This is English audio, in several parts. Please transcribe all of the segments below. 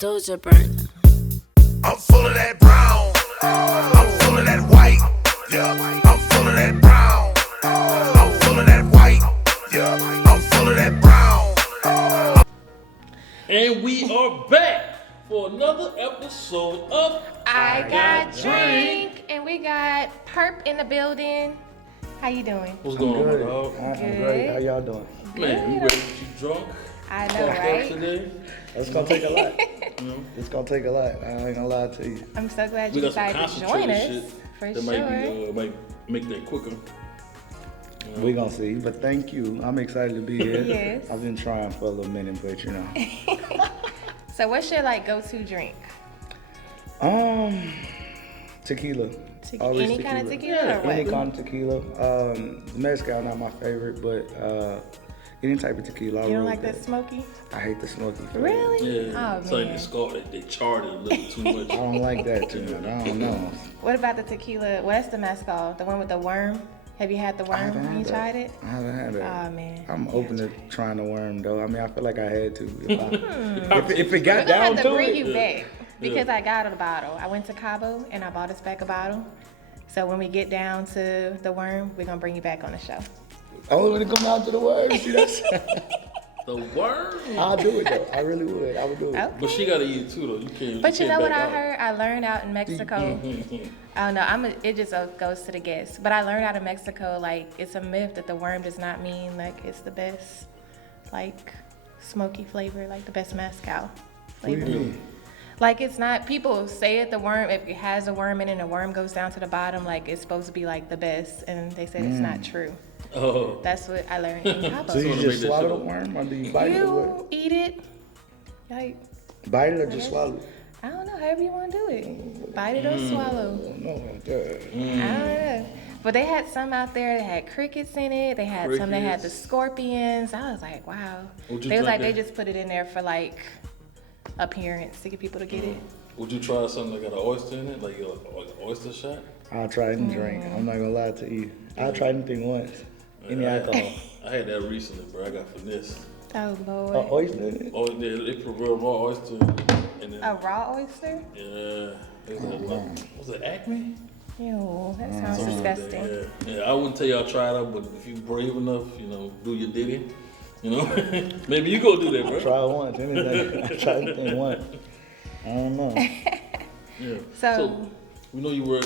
Doja burn. I'm full of that brown. I'm full of that white. Yeah. I'm full of that brown. I'm full of that white. Yeah. I'm full of that brown. And we are back for another episode of IGotDrank, and we got Purp in the building. How you doing? What's going on, dog? I'm great. How y'all doing? Man, you ready to get drunk? I know, Fucked up right? today? It's gonna take a lot. It's gonna take a lot. I ain't gonna lie to you. I'm so glad We you got some decided to join concentrated us. shit For that sure. might make that quicker. We gonna see. But thank you. I'm excited to be here. Yes. I've been trying for a little minute, but you know. So what's your go-to drink? Tequila. Always Any kind of tequila or Any what? kind of tequila. Mezcal not my favorite, but any type of tequila. You don't like that smoky? I hate the smoky flavor. Really? Yeah, Oh, so man. it's called they charred it a little too much. I don't like that too much. I don't know. What about the tequila? Well, that's the mezcal, the one with the worm. Have you had the I worm haven't when you had that. tried it? I haven't had that. Oh, man. I'm open to trying the worm though. I mean, I feel like I had to. If it We're got gonna down have to bring it, you back because I got a bottle. I went to Cabo and I bought us back a bottle. So when we get down to the worm, we're gonna bring you back on the show. only when it come down to the worm. See, that's. The worm? I'll do it though. I really would. I would do it. Okay. But she gotta eat it too though. You can't. But you can't know what back I out. heard? I learned out in Mexico. I don't know. It just goes to the guests. But I learned out in Mexico, like it's a myth that the worm does not mean like it's the best, like smoky flavor, like the best mezcal flavor. What do you mean? Like it's not. People say it. The worm, if it has a worm in it, and the worm goes down to the bottom, like it's supposed to be like the best, and they said it's not true. Oh. That's what I learned in Cabo. So you Wanna just make that swallow the shit up. worm, or do you bite it? Or You what? eat it, like Bite it or just swallow it? I don't know. However you want to do it, bite it or swallow. No, like that. I don't know. But they had some out there that had crickets in it. They had some that had the Crickets. scorpions. I was like, wow. Would you They was like, drink they it? just put it in there for like appearance to get people to get it. Would you try something that got an oyster in it, like an oyster shot? I'll try any drink. I'm not gonna lie to you. I'll try anything once. Any alcohol. I had that recently, bro. I got finesse. Oh Lord. Oyster in it? Oh, they put real raw oyster in it. A raw oyster? Yeah. Was it Acme? Ew, that sounds Something like disgusting. that, yeah, I wouldn't tell y'all try it out, but if you brave enough, do your ditty. Maybe you go do that, bro. Try it once. Anything. I try anything once. I don't know. Yeah. So- we know you work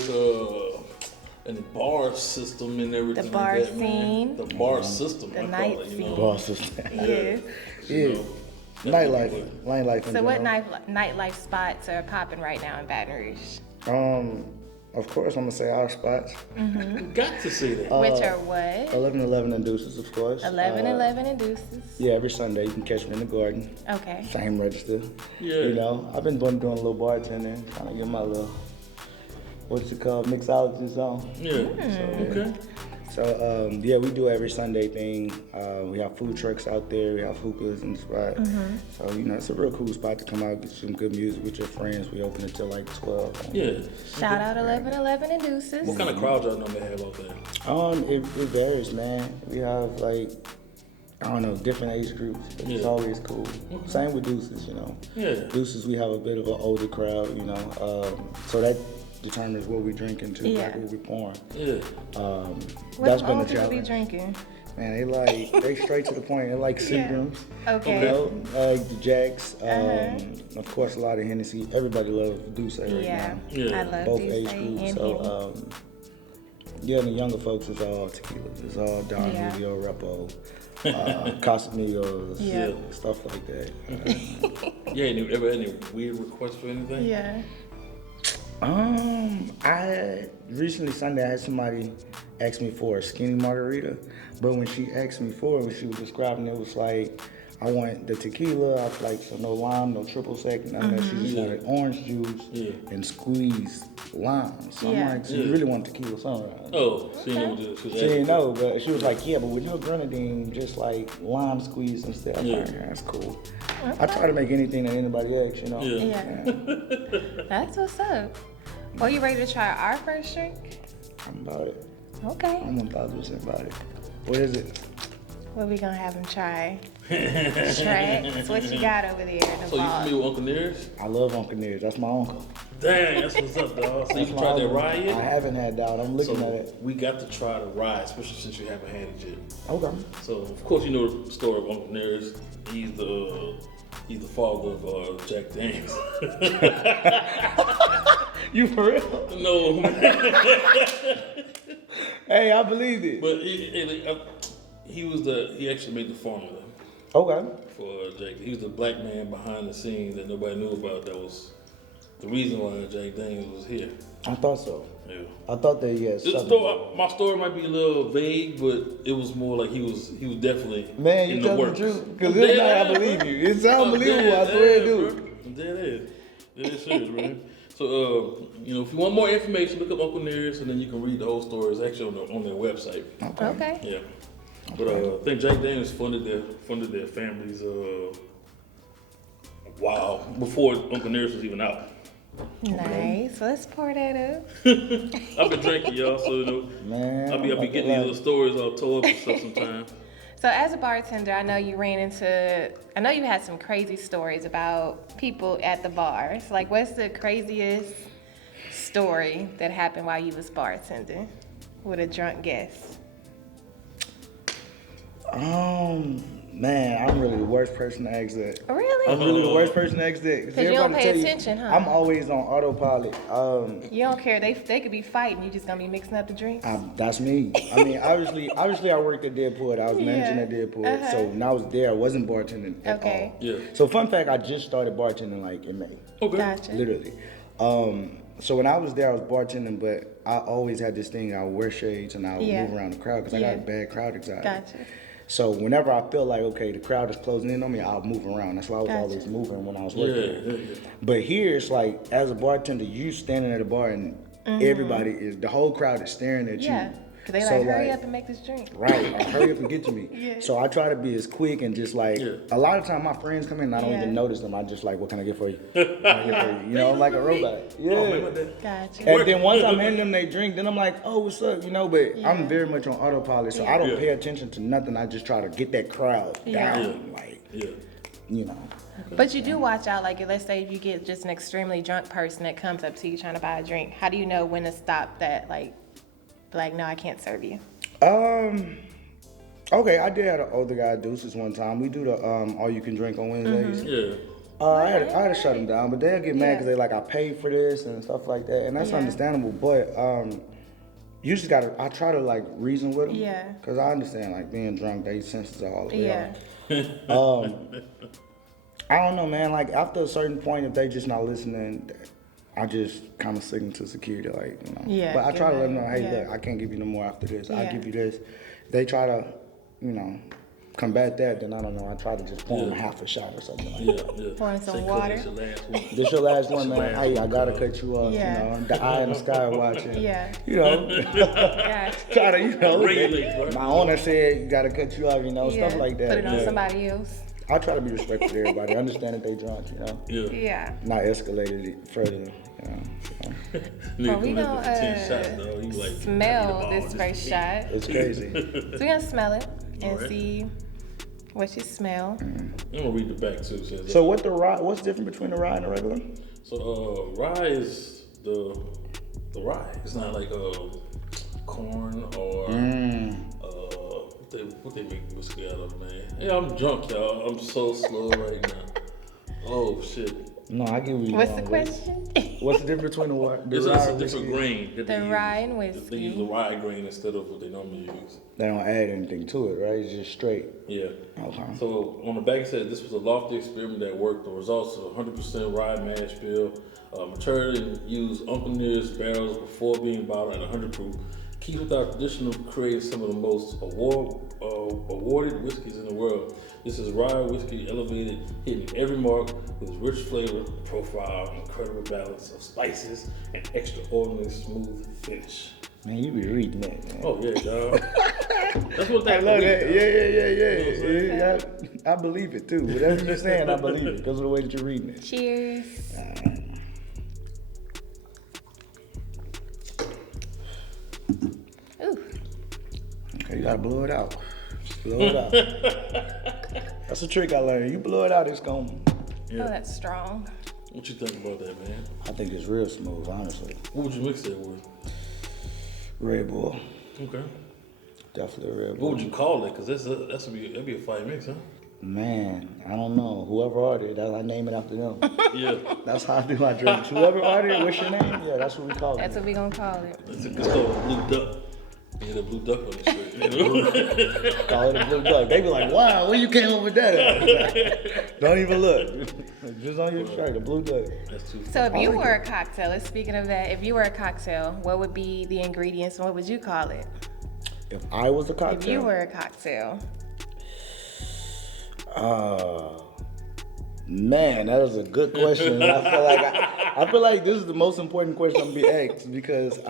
in the bar system and everything. The bar like that, man. scene. The bar system. The I call night it, scene. Boss is Yes. Yeah. Nightlife. Nightlife. in So what general. nightlife spots are popping right now in Baton Rouge? Of course, I'm gonna say our spots. You got to say that. Which are what? 11 and Deuces, of course. 11 and Deuces. Yeah, every Sunday you can catch me in the garden. Okay. Same register. Yeah. You know, I've been doing a little bartending, trying to get my little, what's it called, mixologist on. Yeah. Okay. So, yeah, we do every Sunday thing. We have food trucks out there. We have hookahs in the spot. So, it's a real cool spot to come out, get some good music with your friends. We open it till like 12. Yeah. Shout out 11 and Deuces. What kind of crowd y'all normally have out there? It varies, man. We have different age groups. But It's Yeah. always cool. Same with Deuces, Yeah. Deuces, we have a bit of an older crowd, so that determines what we drinking too, Yeah. like what we pouring. Yeah. What That's do been a old people be challenge. drinking? Man, they straight to the point. They like Seagrams, Okay. the Jacks. Of course, a lot of Hennessy. Everybody loves Douce right Yeah. now. Yeah. I love Both Douce age and groups. Henny. So, yeah, and the younger folks is all tequila. It's all Don Yeah. Julio, Repo, Casamigos, Yeah. stuff like that. Yeah. Ever had any weird requests for anything? Yeah. I recently Sunday I had somebody ask me for a skinny margarita, but when she asked me for it, when she was describing it, was like, I want the tequila, I was like, so no lime, no triple sec, none of that. She just wanted orange juice and squeezed lime. So Yeah. I'm like, so you really want tequila sunrise? Oh, she didn't know what to do. She didn't know, but she was like, yeah, but with no grenadine, just like lime squeeze instead. I was like, yeah, that's cool. I try to make anything that anybody asks, Yeah. That's what's up. Are you ready to try our first drink? I'm about it. Okay. I'm 1000% about it. What is it? What we gonna have him try? Tracks, what you got over there in the So you vault? familiar with Uncle Nearest? I love Uncle Nears. That's my uncle. Dang, that's what's up, dog. So you That's tried my that uncle. rye I yet? haven't had that. I'm looking at it. We got to try the rye, especially since you haven't had it yet. Okay. So of course you know the story of Uncle Nearest. He's the father of Jack Daniels. You for real? No, Hey, I believed it. but he actually made the formula Okay. for Jack. He was the black man behind the scenes that nobody knew about. That was the reason why Jack Daniels was here. I thought so. Yeah. I thought that, yes. My story might be a little vague, but it was more like he was definitely Man, in you the tell me the works. truth. Because this night I believe you. It sounds believable. I swear it do. That is. That is serious, man. So, if you want more information, look up Uncle Nearest, and then you can read the whole story. It's actually on their website. Okay. Yeah. But I think Jack Daniels funded their families before Uncle Nearest was even out. Nice. Let's pour that up. I've been drinking, y'all, so Man. I'll be getting these little stories all told up and stuff sometimes. So as a bartender, I know you had some crazy stories about people at the bars. Like, what's the craziest story that happened while you was bartending with a drunk guest? Man, I'm really the worst person to ask that. Really? I'm really the worst person to ask that. 'Cause you don't pay attention, huh? I'm always on autopilot. You don't care. They could be fighting. You just gonna be mixing up the drinks. That's me. I mean, obviously, I worked at Deadpool. I was managing at Deadpool. So when I was there, I wasn't bartending at Okay. all. Yeah. So fun fact, I just started bartending like in May, Okay. Gotcha. literally. So when I was there, I was bartending, but I always had this thing. I would wear shades and I would Yeah. move around the crowd because I got bad crowd anxiety. Gotcha. So whenever I feel like, okay, the crowd is closing in on me, I'll move around. That's why I was Gotcha. always moving when I was Yeah, working. yeah. But here it's like, as a bartender, you standing at a bar and the whole crowd is staring at Yeah. you. Cause they So, like, hurry up and make this drink. Right, hurry up and get to me. Yeah. So I try to be as quick and just like, a lot of time my friends come in and I don't Yeah. even notice them. I just like, what can I get for you? What can I get for you? You know, I'm like a robot. Yeah. Gotcha. And then once I'm in them, they drink. Then I'm like, oh, what's up? But I'm very much on autopilot, so I don't pay attention to nothing. I just try to get that crowd down, Yeah. But you do watch out, like let's say if you get just an extremely drunk person that comes up to you trying to buy a drink, how do you know when to stop that, like no, I can't serve you? Okay, I did have an older guy Deuces one time. We do the all you can drink on Wednesdays. Yeah. I had to shut them down, but they'll get mad because they like, I paid for this and stuff like that, and that's understandable. But you just gotta. I try to like reason with them. Yeah. Cause I understand like being drunk, they senses are all the way Yeah. off. I don't know, man. Like after a certain point, if they just not listening, I just kind of signal to security, like Yeah, But I try to let them know, get hey, right. look, I can't give you no more after this. I Yeah. give you this. They try to, combat that. Then I don't know. I try to just pour them half a shot or something like that. Yeah. Pouring some Say, water. "Cause it's the last one." This your last one, man. Last Hey, I one, gotta cuz. cut you off. Yeah. The eye in the sky watching. Yeah. Gotcha. Try to, Regulate, bro. my owner said you gotta cut you off, Yeah. stuff like that. Put it on Yeah. somebody else. I try to be respectful to everybody. Understand that they drunk, Yeah. Yeah. not escalated it further. Nigga Well, we come in gonna for 10 shots, dog. You like, smell "I need a this ball, first just shot. It's crazy. So we're gonna smell it and Alright. see what you smell. I'm gonna read the back too. Says So what's different between the rye and the regular? So rye is the rye. It's not like corn or what they make whiskey out of, man. Yeah, I'm drunk, y'all. I'm so slow right now. Oh shit. No, I get what you're What's going the with. question? What's the difference between the It's rye a and different whiskey? grain. That they The use. rye and They whiskey. use the rye grain instead of what they normally use. They don't add anything to it, right? It's just straight. Yeah. Okay. So on the back it said this was a lofty experiment that worked. The results of 100% rye mash bill, matured and used Uncle Nearest barrels before being bottled at 100 proof. Keeps with our tradition of creating some of the most awarded whiskeys in the world. This is rye whiskey elevated, hitting every mark with its rich flavor profile, incredible balance of spices, and extraordinarily smooth finish. Man, you be reading that, man. Oh yeah, dog. That's what they I love that. believe, dog. Yeah. I believe it too. Whatever you're saying, I believe it because of the way that you're reading it. Cheers. Ooh. Okay, you gotta blow it out. Just blow it out. That's a trick I learned. You blow it out, it's gone. Yeah. Oh, that's strong. What you think about that, man? I think it's real smooth, honestly. What would you mix that with? Red Bull. Okay. Definitely a Red What Bull. would you call it? Because that'd be a fire mix, huh? Man, I don't know. Whoever ordered, I name it after them. Yeah. That's how I do my drinks. Whoever ordered, what's your name? Yeah, that's what we call That's it. what we gonna call it. It's called a blue duck. Yeah, the blue duck on the shirt. You know? Call it a blue duck. They be like, wow, where you came up with that at? Don't even look. Just on your shirt, a blue duck. That's too So if you were a cocktail, speaking of that, if you were a cocktail, what would be the ingredients and what would you call it? If I was a cocktail. If you were a cocktail. Man, that is a good question. I feel like this is the most important question I'm gonna be asked because Do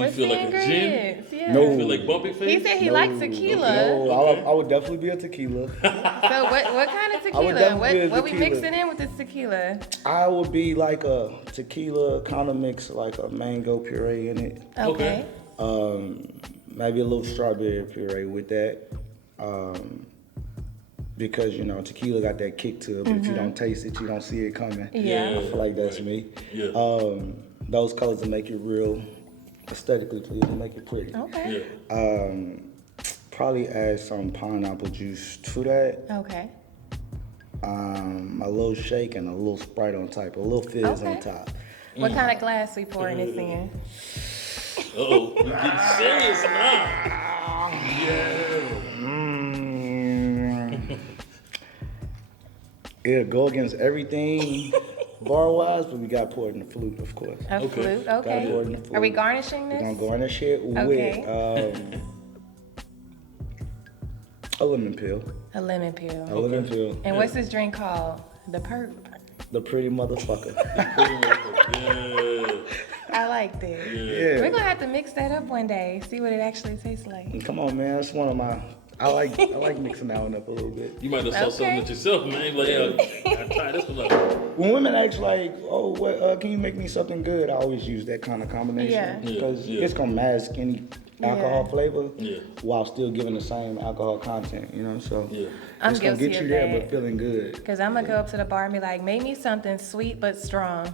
you What's feel the like a gin? ingredients? Yeah. No. You feel like bumpy face? He said he likes tequila. no, Okay. I would definitely be a tequila. So what kind of I would tequila? definitely be a What we tequila. mixing in with this tequila? I would be like a tequila kind of mix, like a mango puree in it. Okay. Maybe a little strawberry puree with that. Because you know tequila got that kick to it, but if you don't taste it, you don't see it coming. Yeah. I feel like that's me. Yeah. Those colors will make it real aesthetically pleasing, make it pretty. Okay. Yeah. Probably add some pineapple juice to that. Okay. A little shake and a little Sprite on top, a little fizz on Okay. top. What kind of glass we pouring this in? Uh-oh. We're getting serious now. It'll go against everything bar-wise, but we got poured in the flute, of course. A Okay. flute. Gotta pour it in Okay. the flute. Are we garnishing We're gonna this? garnish it Okay. with a lemon peel. A lemon peel. A lemon peel. And what's this drink called? The Purp. The pretty motherfucker. Yeah. I like that. Yeah. We're gonna have to mix that up one day. See what it actually tastes like. Come on, man. That's one of my. I like mixing that one up a little bit. You might have saw something Okay. with yourself, man. Like, yeah, I try this one out. When women ask like, "Oh, what? Can you make me something good?" I always use that kind of combination Yeah. because Yeah. it's gonna mask any alcohol Yeah. flavor Yeah. while still giving the same alcohol content. You know, so Yeah. I'm it's gonna guilty get of you there, that. but feeling good. Cause I'm gonna go up to the bar and be like, make me something sweet but strong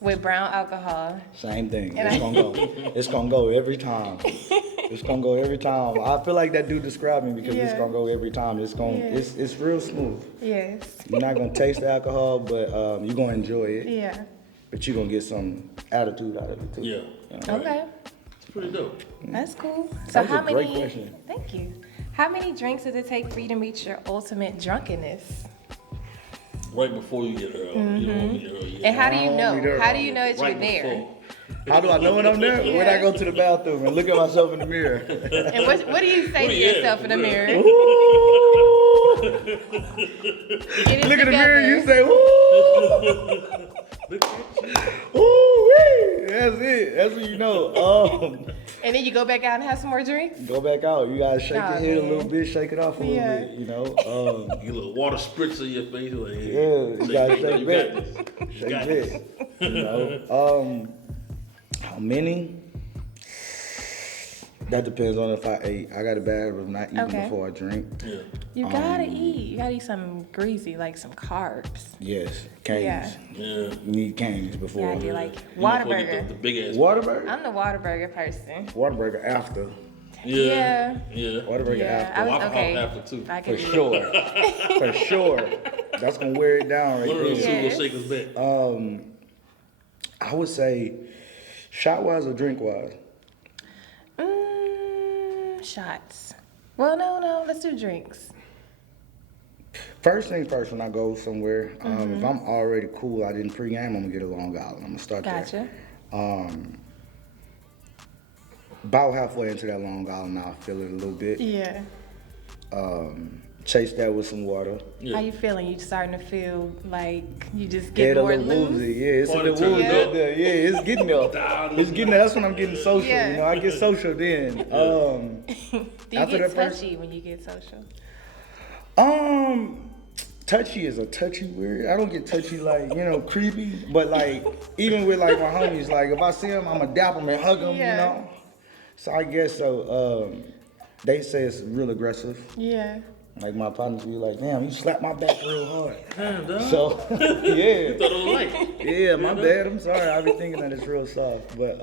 with brown alcohol. Same thing. And It's I- gonna go. It's gonna go every time. It's gonna go every time. I feel like that dude described me because it's Yeah. gonna go every time. It's gonna. Yeah. It's real smooth. Yes. You're not gonna taste the alcohol, but you're gonna enjoy it. Yeah. But you're gonna get some attitude out of it too. Yeah. You know? Okay. It's pretty dope. That's cool. So That was how a many? great question. Thank you. How many drinks does it take for you to reach your ultimate drunkenness? Right before you get early. You don't want to get early. And how do you I don't know? be there. How do you know that Right you're there? before. How do I know when I'm there? When I go to the bathroom and look at myself in the mirror. And what do you say to Yeah, yourself in the for real. mirror? Ooh. Get it Look at the together. mirror, you say, ooh. Look at you. Ooh, wee. That's it. That's what you know. And then you go back out and have some more drinks? Go back out. You gotta shake your Oh, head a man. little bit, shake it off a Yeah. little bit, you know. Get a little water spritz in your face. Like, Yeah, you gotta shake you back. got this. Shake got it. You know. How many? That depends on if I ate. I got a bad habit of not eating Okay. before I drink. Yeah. You gotta eat. You gotta eat something greasy, like some carbs. Yes, canes. Yeah. Yeah. You need canes before. Yeah, I do like You know, before you Whataburger. get the big ass. Whataburger? I'm the Whataburger person. Whataburger after. Yeah. Yeah. Yeah. Whataburger Yeah, after. I was Alcohol okay. after too. I For could do it. sure. For sure. That's gonna wear it down right One of those there. two Yes. will shake us back. I would say shot wise or drink wise. Shots. Well, no. Let's do drinks. First thing first, when I go somewhere, if I'm already cool, I didn't pregame, I'm gonna get a Long Island. I'm gonna start Gotcha. there. About halfway into that Long Island, I'll feel it a little bit. Yeah. Chase that with some water. Yeah. How you feeling? You starting to feel like you just Get get a more little loose? woozy. Yeah, it's a Party little woozy turned up there. Yeah, it's getting there. It's getting there. That's when I'm getting social. Yeah. You know, I get social then. Do you After get that first- touchy when you get social? Touchy is a touchy word. I don't get touchy like, creepy, but like, even with like my homies, like if I see them, I'ma dap them and hug them, Yeah. you know? So I guess so, they say it's real aggressive. Yeah. Like my partners be like, damn, you slapped my back real hard. Damn, dog. So, yeah. Thought it was light. Yeah, my bad. I'm sorry. I be thinking that it's real soft. But,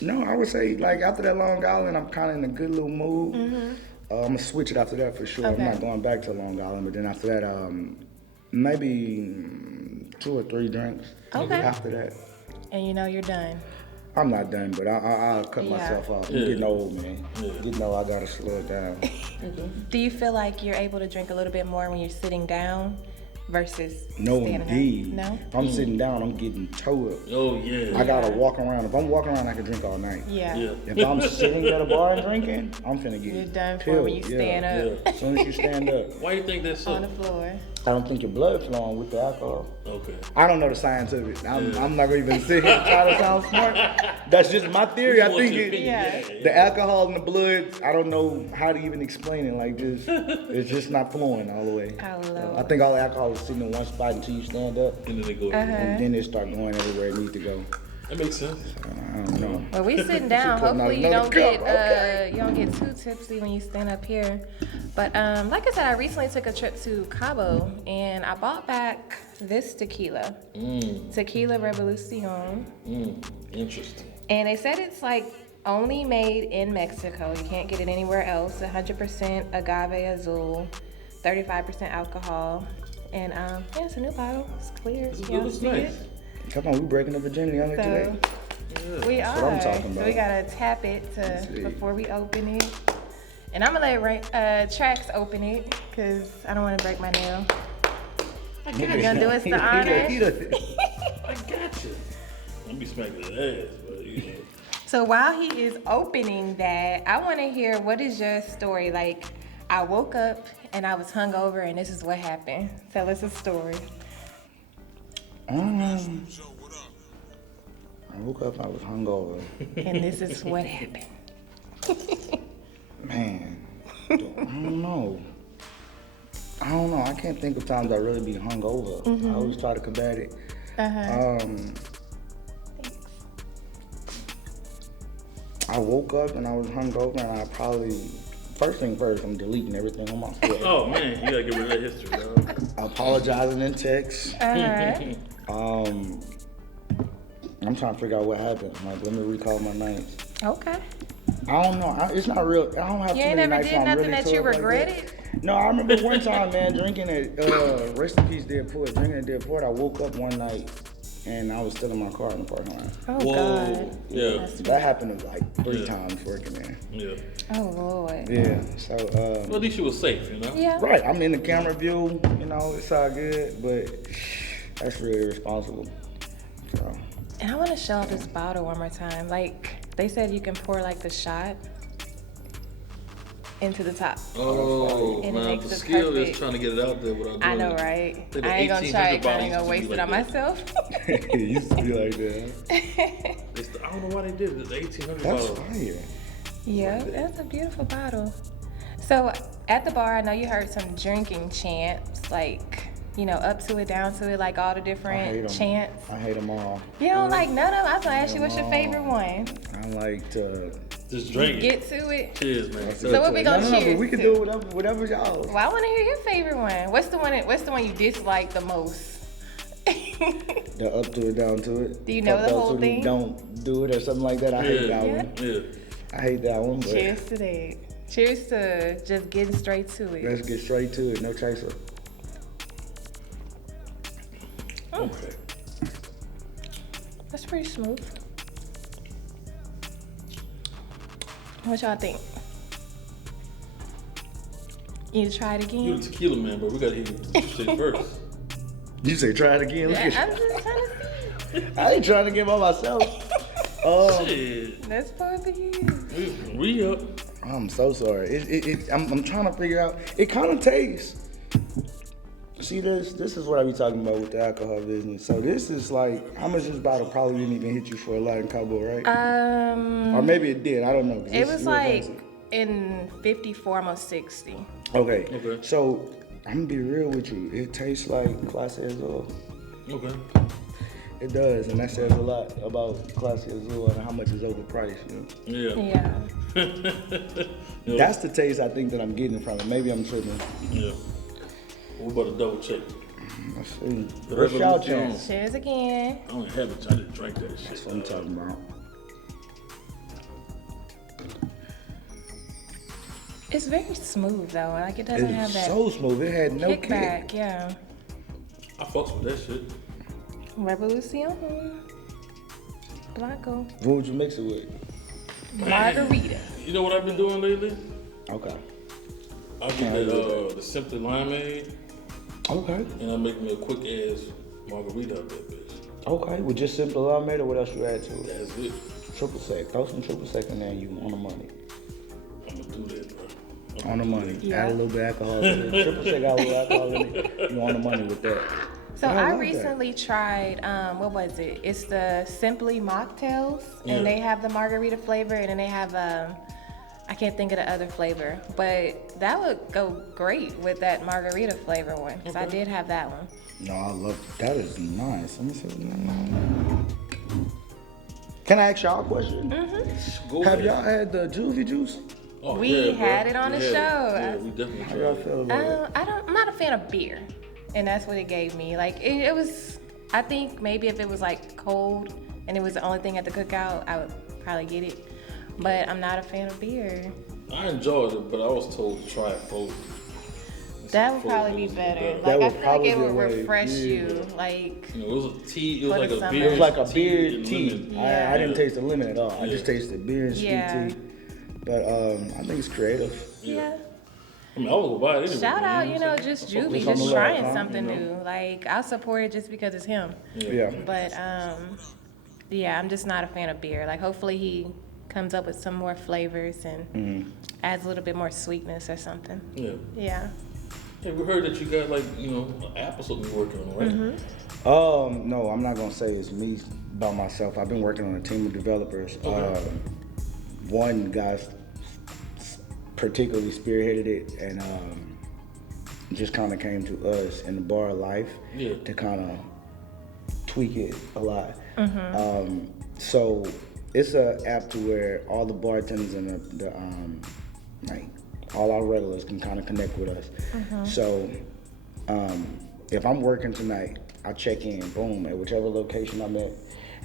no, I would say, like, after that Long Island, I'm kind of in a good little mood. I'm going to switch it after that for sure. Okay. I'm not going back to Long Island. But then after that, maybe 2 or 3 drinks. Okay. After that. And you know you're done. I'm not done, but I'll cut myself off. I'm getting old, man. Getting old, I got to slow it down. Do you feel like you're able to drink a little bit more when you're sitting down versus No, standing up? indeed. No? If I'm sitting down, I'm getting towed up. Oh, yeah. I gotta walk around. If I'm walking around, I can drink all night. Yeah. Yeah. If I'm sitting at a bar and drinking, I'm finna get You're done for killed. when you stand up. As soon as you stand up, Why you think that's so? on the floor. I don't think your blood flowing with the alcohol. Okay. I don't know the science of it. I'm not gonna even sit here and try to sound smart. That's just my theory. I What's think your it, opinion? Yeah. the alcohol in the blood, I don't know how to even explain it. Like, just it's just not flowing all the way. Oh, Lord. I think all the alcohol is sitting in one spot until you stand up, And then they go. and then it start going everywhere it needs to go. That makes sense. I don't know. Well, we sitting down. putting out Hopefully you another don't get cup. Okay. you don't get too tipsy when you stand up here. But like I said, I recently took a trip to Cabo and I bought back this tequila, Tequila Revolu. Interesting. And they said it's like only made in Mexico. You can't get it anywhere else. 100% agave azul, 35% alcohol, and yeah, it's a new bottle. It's clear. It Y'all looks see nice. it? Come on, we breaking the virginity on it today. So we are. what I'm talking So about. we gotta tap it see. before we open it. And I'm gonna let Trax open it because I don't want to break my nail. You gonna do us the honor? I got you. Don't be smacking his ass, but you know. So while he is opening that, I want to hear what is your story like. I woke up and I was hungover, and this is what happened. Tell us a story. I woke up, I was hungover. And this is what happened. Man, I don't know. I can't think of times I really be hungover. I always try to combat it. I woke up and I was hungover, and I probably, first thing first, I'm deleting everything on my phone. Oh man, you gotta get rid of that history, dog. Apologizing in text. I'm trying to figure out what happened. Like, let me recall my nights. Okay. I don't know. It's not real. I don't have You too ain't many never nights did where I'm nothing really that you tore up like regretted? that. No, I remember one time, man, drinking at rest in peace, Dead Poet. Drinking at Dead Poet, I woke up one night and I was still in my car in the parking lot. Oh Whoa. God. Yeah. That happened like 3 times working there. Yeah. Oh Lord. Yeah. So, Well, at least you were safe, you know. Yeah. right, I'm in the camera view. You know, it's all good, but that's really irresponsible. So. And I want to show this bottle one more time. Like they said, you can pour like the shot into the top. Oh, And it man, makes the it skill perfect. is trying to get it out there without doing I know, it. right? think the I ain't gonna try it. 'Cause I 1800 ain't gonna bottles waste used to it be on like myself. It used to be like that. I don't know why they did it. It's 1800 That's bottles. fire. Yeah, that's a beautiful bottle. So at the bar, I know you heard some drinking chants, like, you know, up to it, down to it, like all the I hate different 'em. chants. I hate them all. You don't like none of them? I was gonna ask you what's your favorite one. I like to. Just drink it. Get to it. Cheers, man. So what we gonna No, cheers but we can to? do whatever y'all. Well, I want to hear your favorite one. What's the one you dislike the most? The up to it, down to it. Do you know Fuck the those whole who thing? Don't do it or something like that. I hate that Yeah. one. Yeah. I hate that one. But Cheers to that. Cheers to just getting straight to it. let's get straight to it. No chaser. Okay. That's pretty smooth. What y'all think? You need to try it You again? the tequila man, but we gotta hear you shit first. You say try it again. Look I'm at just trying to see. I ain't trying to get by myself. Shit. That's for you. We up. I'm so sorry. I'm trying to figure out. It kind of tastes. See this? This is what I be talking about with the alcohol business. So this is like, how much this bottle probably didn't even hit you for a lot in Cabo, right? Or maybe it did. I don't know. 'Cause It it's was real like fancy. in 54, almost 60. Okay. Okay. So I'm gonna be real with you. It tastes like Clase Azul. Okay. It does, and that says a lot about Classy Azul and how much is overpriced, you know? Yeah. Yeah. That's the taste I think that I'm getting from it. Maybe I'm tripping. Yeah. What about a double check? Let's see. The What's y'all Revolu. chance? Cheers again. I don't have it. I didn't drink that shit. That's what I'm talking about. It's very smooth though. Like it doesn't have It's that so smooth. It had no kickback. kick. Yeah. I fucks with that shit. Revolution. Blanco. What would you mix it with? Margarita. You know what I've been doing lately? Okay. I get the Simply Limeade, Okay. and I make me a quick ass margarita out that bitch. Okay. With just simple limeade or what else you add to it? That's it. Triple sec. Throw some triple sec in there and you on the money. I'm gonna do that, bro. On the money. Yeah. Add a little bit of alcohol in it. Triple sec got a little alcohol in it. You on the money with that. So Yeah, I I love recently tried, what was it? It's the Simply Mocktails, Yeah. and they have the margarita flavor, and then they have, I can't think of the other flavor, but that would go great with that margarita flavor one, because I Okay. did have that one. No, I love that. Is nice. Let me see. Can I ask y'all a question? Go Have ahead. y'all had the juvie juice? Oh, We yeah, bro. had it on the We had it. show. Yeah, we definitely How tried y'all it. feel about it? I'm not a fan of beer, and that's what it gave me. Like it was, I think maybe if it was like cold and it was the only thing at the cookout, I would probably get it. But I'm not a fan of beer. I enjoyed it, but I was told to try it cold. That would probably be better. That Like I would feel like probably it be a would way, refresh yeah. you. Like You know, it was a tea. It was For like the a summer. beer. It was like a beer and tea. lemon. Yeah. I didn't taste the lemon at all. I Yeah. just tasted beer and sweet Yeah. tea. But I think it's creative. yeah. I mean, I was gonna buy it anyway. Shout out, what you I'm know, saying? just I fuck with Juvie, It's on just the trying level, something you know? new. Like I'll support it just because it's him. Yeah. But yeah, I'm just not a fan of beer. Like hopefully he comes up with some more flavors and adds a little bit more sweetness or something. Yeah. Yeah. Hey, we heard that you got like, you know, an app or something you're working on, right? No, I'm not gonna say it's me by myself. I've been working on a team of developers. Okay. One guy particularly spearheaded it and just kind of came to us in the bar of life Yeah. to kind of tweak it a lot. So it's an app to where all the bartenders and the like all our regulars can kind of connect with us. So if I'm working tonight, I check in, boom, at whichever location I'm at,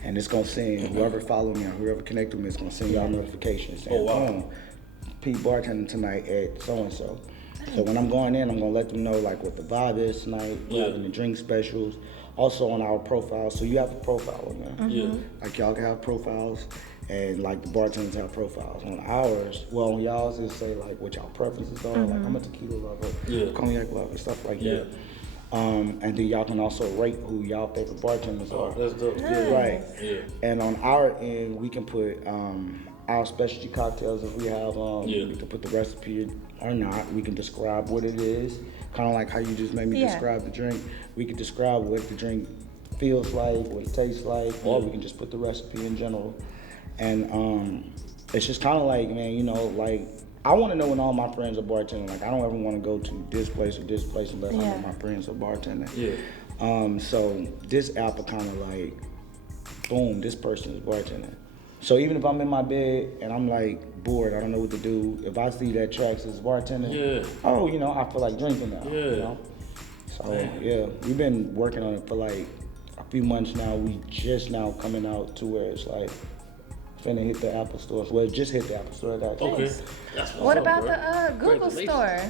and it's gonna send whoever follow me or whoever connect with me, it's gonna send y'all notifications saying, Oh, wow. boom, Pete bartending tonight at so and so. So when I'm going in, I'm gonna let them know like what the vibe is tonight, Yeah. having the drink specials, also on our profile. So you have a profile on there. Yeah. Like y'all can have profiles, and like the bartenders have profiles. On ours, well, on y'all's it say like what y'all preferences are. Like I'm a tequila lover, Yeah. cognac lover, stuff like Yeah. that. And then y'all can also rate who y'all favorite bartenders Oh, are. that's dope. Nice. Right. Yeah. And on our end, we can put our specialty cocktails if we have. Yeah. We can put the recipe or not. We can describe what it is, kind of like how you just made me Yeah. describe the drink. We could describe what the drink feels like, what it tastes like, or we can just put the recipe in general. And it's just kind of like, man, you know, like I want to know when all my friends are bartending. Like I don't ever want to go to this place or this place unless I know Yeah. my friends are bartending. Yeah. So this app are kind of like, boom, this person is bartending. So even if I'm in my bed and I'm like bored, I don't know what to do. If I see that Trax is bartending, Yeah. oh, you know, I feel like drinking now. Yeah. You know? So yeah, we've been working on it for like a few months now. We just now coming out to where it's like finna hit the Apple stores. Well, it just hit the Apple store. Okay. Nice. That's what's What up, about bro. the Google Congratulations. store?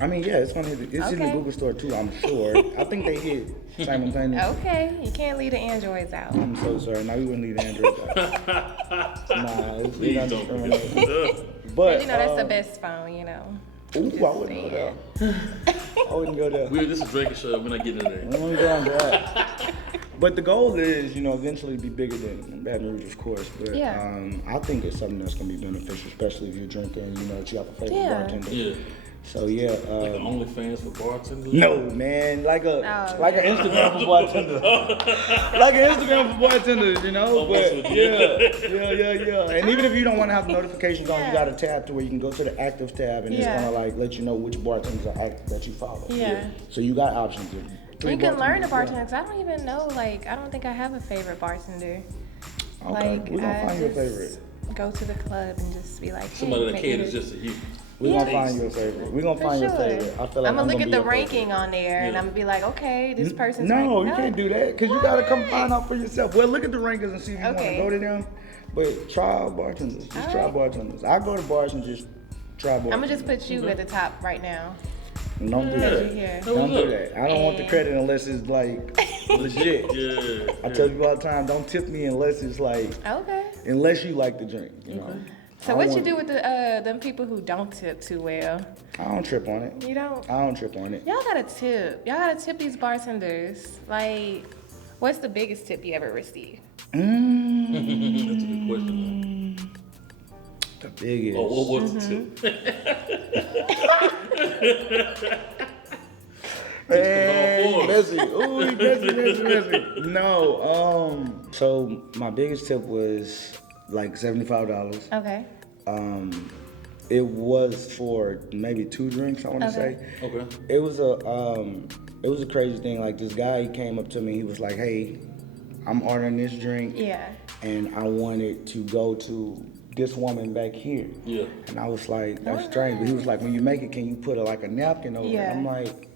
I mean, yeah, it's gonna hit. It's in the Okay. Google store too. I'm sure. I think they hit simultaneously. Okay, you can't leave the Androids out. I'm so sorry. Now we wouldn't leave the Android out. Nah, it's Please not don't discrimination. But You know, that's the best phone, you know. Ooh, I wouldn't go there. I wouldn't go there. This is a drinking show. We're not getting into I that. wouldn't go on that. But the goal is, you know, eventually to be bigger than Baton Rouge, of course. But Yeah. I think it's something that's gonna be beneficial, especially if you're drinking. You know, that you have a favorite Yeah. bartender. Yeah. So yeah. Like an OnlyFans for bartenders? No, man, like Oh, an Instagram for bartenders, like an Instagram for bartenders, you know. Oh, But that's what you- yeah. And even if you don't want to have notifications on, you got a tab to where you can go to the active tab, and it's Yeah. gonna like let you know which bartenders are active that you follow. Yeah. So you got options. You can learn a bartenders, bartender, because I don't even know, like, I don't think I have a favorite bartender. yeah. Okay, Like, we gonna I find your just favorite. go to the club and just be like, hey, Somebody that make me caters this. just to you. We gonna Yeah. find your favorite. We gonna For find your sure. favorite. I feel like I'm gonna look at be the your favorite. ranking on there, and Yeah. I'm gonna be like, okay, this person's No, ranking. you can't do that because you gotta come Why? find out for yourself. Well, look at the rankings and see if you Okay. want to go to them. But try bartenders. Just try Alright. bartenders. I go to bars and just try bartenders. I'm gonna just put you at the top right now. Don't do Yeah. that. You here. Don't do Look. that. I don't want the credit unless it's like legit. Yeah. I tell you all the time, don't tip me unless it's like, Okay. unless you like the drink. You know. So what you do with the them people who don't tip too well? I don't trip on it. You don't. I don't trip on it. Y'all gotta tip. Y'all gotta tip these bartenders. Like, what's the biggest tip you ever received? That's a good question. The biggest. Oh, what was the tip? Man, messy. Ooh, he messy. No, so my biggest tip was like $75. Okay. It was for maybe 2 drinks, I want to Okay. say. Okay. It was a crazy thing. Like this guy, he came up to me. He was like, "Hey, I'm ordering this drink, Yeah. and I wanted to go to this woman back here." Yeah. And I was like, "That's strange." But he was like, "When you make it, can you put like a napkin over it?" Yeah. I'm like,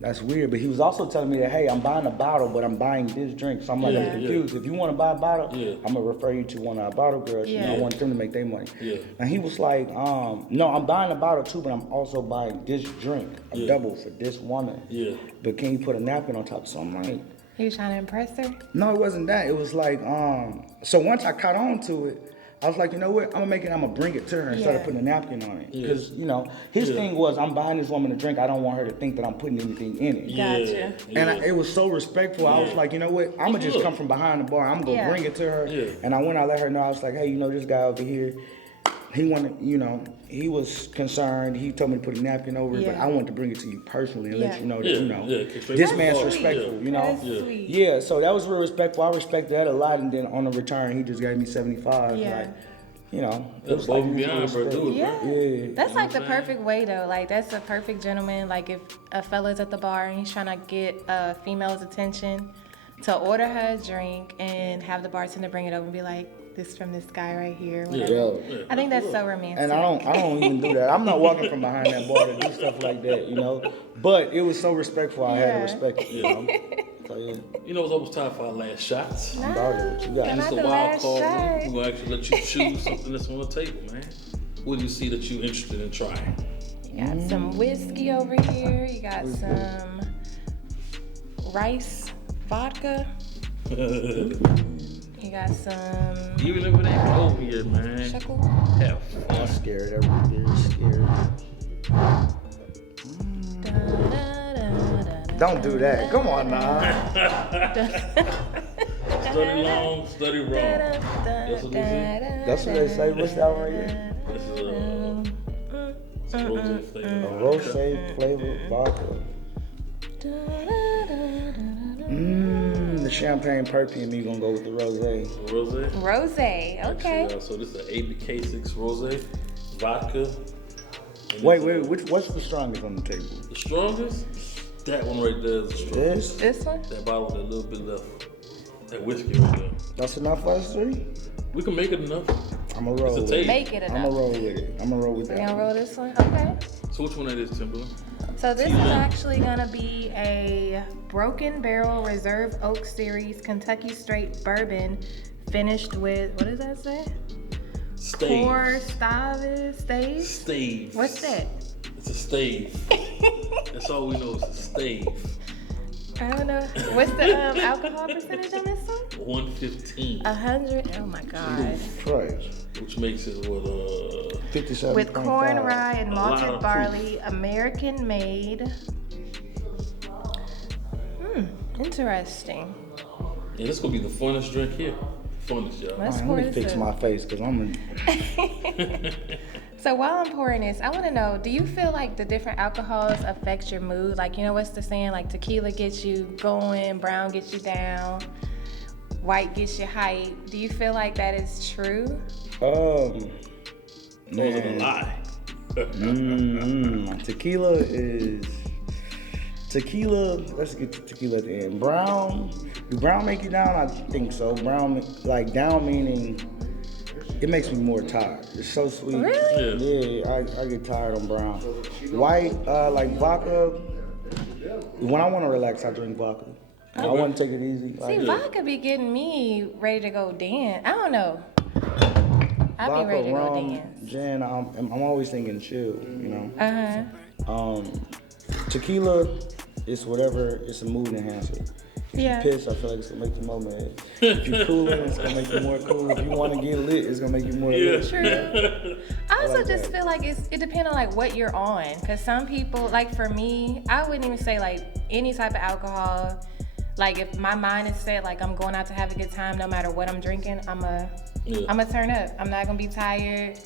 "That's weird." But he was also telling me that, "Hey, I'm buying a bottle, but I'm buying this drink." So I'm like, Yeah. I'm confused. If you want to buy a bottle, Yeah. I'm gonna refer you to one of our bottle girls. You know, I Yeah. want them to make their money. Yeah. And he was like, "No, I'm buying a bottle too, but I'm also buying this drink, a Yeah. double for this woman. Yeah. But can you put a napkin on top?" So I'm like, He was trying to impress her. no, it wasn't that. It was like, so once I caught on to it, I was like, you know what? I'm gonna bring it to her instead of Yeah. putting a napkin on it. Yeah. Because, his Yeah. thing was, I'm buying this woman a drink. I don't want her to think that I'm putting anything in it. Gotcha. Yeah. And it was so respectful. I was Yeah. like, you know what? I'm gonna just Look. come from behind the bar. I'm gonna Yeah. bring it to her. Yeah. And when I let her know, I was like, hey, this guy over here, he wanted, he was concerned. He told me to put a napkin over it, but Yeah. I wanted to bring it to you personally and let Yeah. you know that, Yeah. Straight this from man's the bar. respectful, Yeah. That's Yeah. sweet. Yeah, so that was real respectful. I respected that a lot, and then on the return, he just gave me 75. Yeah. Like, it That's was like above and mutual beyond, bro. respect. Do it, Yeah. bro. Yeah. That's like the what I'm saying? perfect way though. Like that's a perfect gentleman. Like if a fella's at the bar and he's trying to get a female's attention, to order her a drink and have the bartender bring it over and be like, "This from this guy right here." Whatever. Yo. I think that's so romantic. And I don't even do that. I'm not walking from behind that bar to do stuff like that, But it was so respectful. I had to Yeah. respect it, So yeah, It's almost time for our last shots. I'm about it. What you got? Can It's I the the wild last card, man. shot? We're gonna actually let you choose something that's on the table, man. What do you see that you're interested in trying? You got some whiskey over here. You got some rice vodka. You got some Even if it ain't over yet, man. chuckle. Have I'm fun. scared. Everybody's scared. Don't do that. Come on now. Study long, study wrong. That's what this is. That's what they say. What's that right here? This is a rosé flavor. A rosé flavored vodka. The champagne Purp and me gonna go with the rosé. Rosé. Rose. Okay. Actually, so this is an ABK6 rosé, vodka. And Wait, it's, what's the strongest on the table? The strongest? That one right there is the strongest. This? This one? That bottle with a little bit left. That whiskey right there. That's enough for us three? We can make it enough. I'ma roll It's a with taste. it. Make it I'ma enough. roll with it. I'ma roll with You that. gonna roll this one? Okay. So which one that is, Timberlynn? So this is actually gonna be a Broken Barrel Reserve Oak Series Kentucky Straight Bourbon, finished with, what does that say? Stave. Pour stave? Stave. What's that? It's a stave. That's all we know is a stave. I don't know. What's the alcohol percentage on this one? 115. 100. Oh my god. Christ. Which makes it what 57.5. With corn, rye, and A lot malted of barley, American made. Interesting. yeah, this gonna be the funnest drink here. Funnest, y'all. Let's Let pour me this fix up. my face because I'm So while I'm pouring this, I want to know, do you feel like the different alcohols affect your mood? Like, what's the saying? Like tequila gets you going, brown gets you down, white gets you hype. Do you feel like that is true? Or is it a man. lie? Tequila Tequila, let's get to tequila at the end. Brown, do brown make you down? I think so. Brown, like down meaning it makes me more tired. It's so sweet. Really? Yeah, I get tired on brown. White, like vodka, when I want to relax, I drink vodka. I want to take it easy. See, vodka be getting me ready to go dance. I don't know. I be Vodka, ready to go rum, dance. gin, I'm always thinking chill, you know? Uh-huh. Tequila, it's whatever, it's a mood enhancer. If Yeah. you piss, I feel like it's gonna make you more mad. If you coolin', it's gonna make you more cool. If you wanna get lit, it's gonna make you more lit. True. I also like just that. feel like it depends on like what you're on. Cause some people, like for me, I wouldn't even say like any type of alcohol. Like if my mind is set, like I'm going out to have a good time, no matter what I'm drinking, I'ma turn up. I'm not gonna be tired.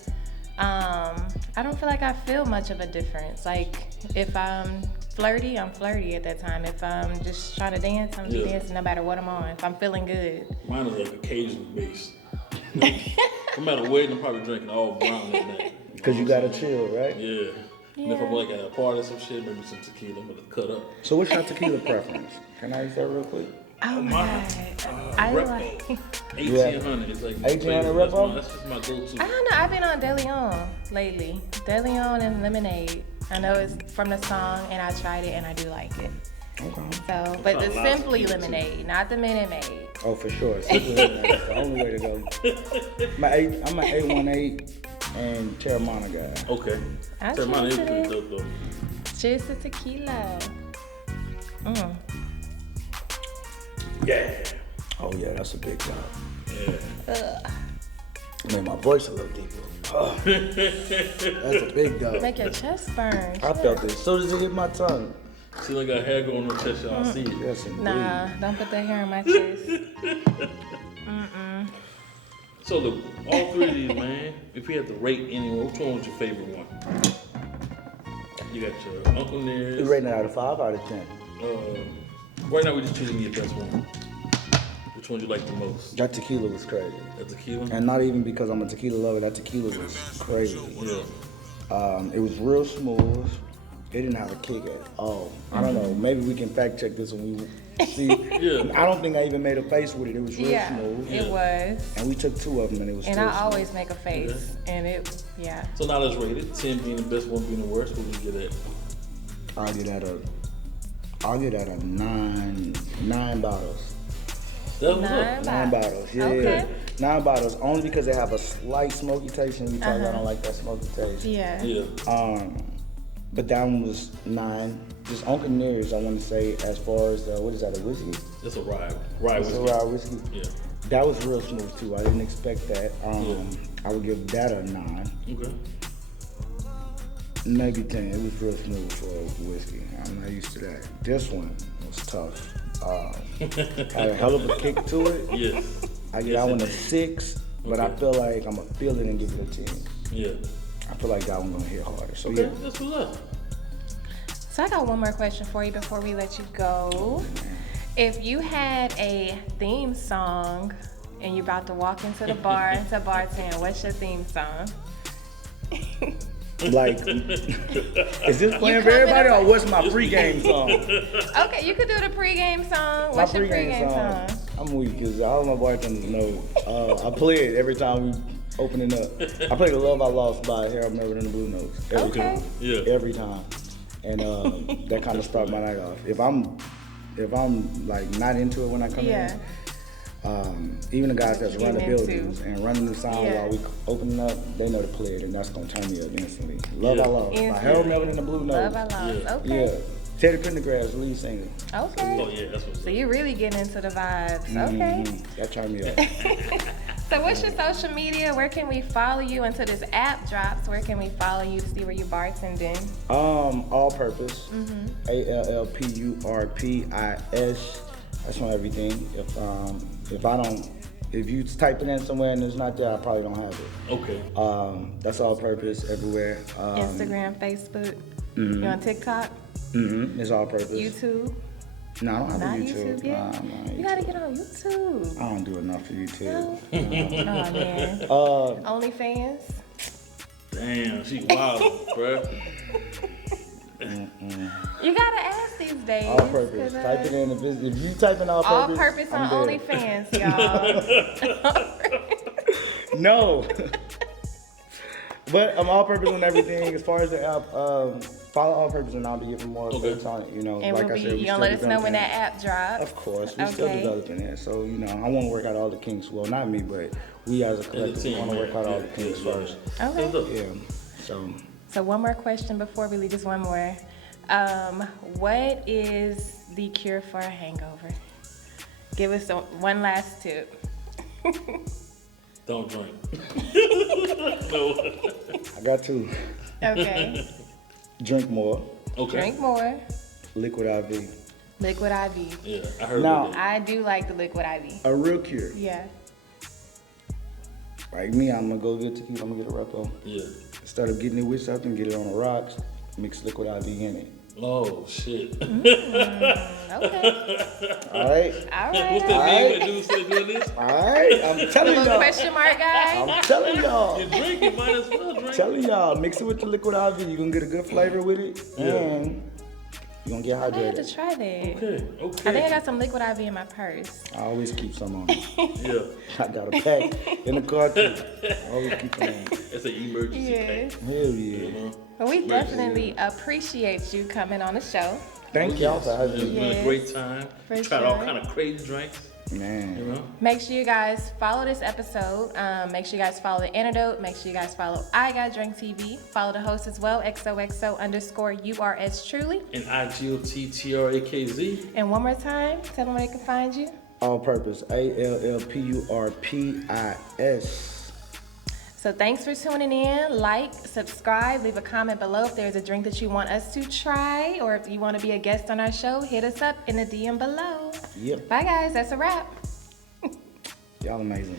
I don't feel like I feel much of a difference. Like if I'm flirty, I'm flirty at that time. If I'm just trying to dance, I'm just dancing no matter what I'm on. If I'm feeling good. Mine is like occasionally based. No matter what, I'm probably drinking all brown that night. Cause you gotta chill, right? Yeah. And if I'm like at a party or some shit, maybe some tequila, I'm gonna cut up. So what's your tequila preference? Can I use that real quick? Oh my God. I like. 1800 is like my 1800 favorite. Repo? That's just my go-to. I don't know. I've been on De Leon lately. De Leon and lemonade. I know it's from the song, and I tried it, and I do like it. Okay. So, but the That's a lot Simply of tequila, lemonade, not the Minute Maid. Oh, for sure. Simply lemonade is the only way to go. I'm an 818 and Terramana guy. Okay. I So mine is tried pretty it. dope though. Cheers to tequila. Mm. Yeah. Oh yeah, that's a big time. Yeah. Made my voice a little deeper. Oh, that's a big dog. Make your chest burn. I felt it as soon as it hit my tongue. See, I got hair going on the chest, y'all see it. Yes, indeed. Nah, don't put that hair on my chest. So look, all three of these, man, if you had to rate anyone, which one was your favorite one? You got your Uncle You Nearest. rating it out of 5 out of 10. Right now we're just choosing your best one. Which one you like the most? That tequila was crazy. That tequila? And not even because I'm a tequila lover, that tequila was crazy. Yeah. It was real smooth. It didn't have a kick at all. I don't know. Maybe we can fact check this when we see. Yeah. I don't think I even made a face with it. It was real Yeah, smooth. it was. And we took 2 of them, and it was And still I smooth. always make a face, and it, yeah. So now let's rate it. 10 being the best, 1 being the worst. What do you get at? I'll get at a 9 bottles. That was Nine up. 9 bottles. Yeah. Okay. 9 bottles. Only because they have a slight smoky taste, and we talk I don't like that smoky taste. Yeah. Yeah. But that one was 9. Just Uncle Nearest, I want to say, as far as what is that, a whiskey? That's a rye. Rye It's a whiskey. rye whiskey. Yeah. That was real smooth too. I didn't expect that. I would give that a 9, Okay. maybe 10. It was real smooth for a whiskey. I'm not used to that. This one was tough. Had a hell of a kick to it. Yeah. I give that one a 6, but I feel like I'm gonna feel it and give it a 10. Yeah. I feel like that one gonna hit harder. So Okay, yeah. that's what's up. So I got one more question for you before we let you go. If you had a theme song and you're about to walk into the bar to bartend, what's your theme song? Like, is this playing for coming everybody or up- what's my pregame song? Okay, you could do the pregame song. My What's your pregame song? I'm weak because all my bartenders know. I play it every time we open it up. I play the Love I Lost by Harold Melvin and the Blue Notes. Every Okay. time. Yeah. Every time. And that kind of starts my night off. If I'm like not into it when I come Yeah. in, even the guys that's run the Getting into. buildings and running the sound Yeah. while we opening up, they know to play it, and that's gonna turn me up instantly. Love Yeah. I Lost by Instantly. Harold Melvin and the Blue Notes. Love I Lost. Yeah. Okay. Yeah. Teddy Pendergrass, lead singer. Okay. Oh yeah, that's what's So up. you're really getting into the vibes. Okay. That turned me up. So what's your social media? Where can we follow you until this app drops? Where can we follow you to see where you're bartending? All purpose. Mm-hmm. ALLPURPIS. That's on everything. If you type it in somewhere and it's not there, I probably don't have it. Okay. That's all purpose everywhere. Instagram, Facebook. You on TikTok? It's all purpose. YouTube? No, I don't have Not a YouTube. YouTube yet? Nah, I'm not You gotta get on YouTube. I don't do enough for YouTube. No? Oh man. OnlyFans? Damn, she wild, bruh. You gotta ask these days. All purpose. 'cause, Type it in if you type in all all purpose. purpose on I'm there. OnlyFans, y'all. No. But I'm all purpose on everything. As far as the app, follow all purpose and I'll be giving more updates on it. You know, And like we'll I be, said, we you gonna still let us know when developing that app drops. Of course, we still Okay. developing it. So, you know, I want to work out all the kinks. Well, not me, but we as a collective team, want to work out all the yeah, kinks yeah. first. Okay. Yeah. So one more question before we leave. Just one more. What is the cure for a hangover? Give us one last tip. Don't drink. No. I got two. Okay. Drink more. Okay. Drink more. Liquid IV. Liquid IV. Yeah, I heard Now- about that. I do like the liquid IV. A real cure. Yeah. Like me, I'm going to go get tequila. I'm going to get a Repo. Yeah. Instead of getting it with something, get it on the rocks. Mix liquid IV in it. Oh shit. Okay. All right? All right. What's that name that dude said doing this? All right? I'm The telling little y'all. question mark guy. I'm telling y'all. You drink it, might as well drink. Telling y'all, mix it with the liquid IV. You're going to get a good flavor with it. Yeah. And you're going to get I have to hydrated. try that. Okay. I think I Okay. got some liquid IV in my purse. I always keep some on me. Yeah. I got a pack in the car too. I always keep them on. That's an emergency Yes. pack. Hell yeah. You know? Well, we definitely appreciate you coming on the show. Thank y'all for It's having me. been a Yes. great time. For Tried all sure. kind of crazy drinks. You Man. know. Make sure you guys follow this episode. Make sure you guys follow the antidote. Make sure you guys follow IGotDrank TV. Follow the host as well, XOXO_URS Truly. And IGotTrakz. And one more time, tell them where they can find you. All purpose. ALLPURPIS. So thanks for tuning in. Like, subscribe, leave a comment below if there's a drink that you want us to try, or if you want to be a guest on our show, hit us up in the DM below. Yep. Bye guys, that's a wrap. Y'all amazing.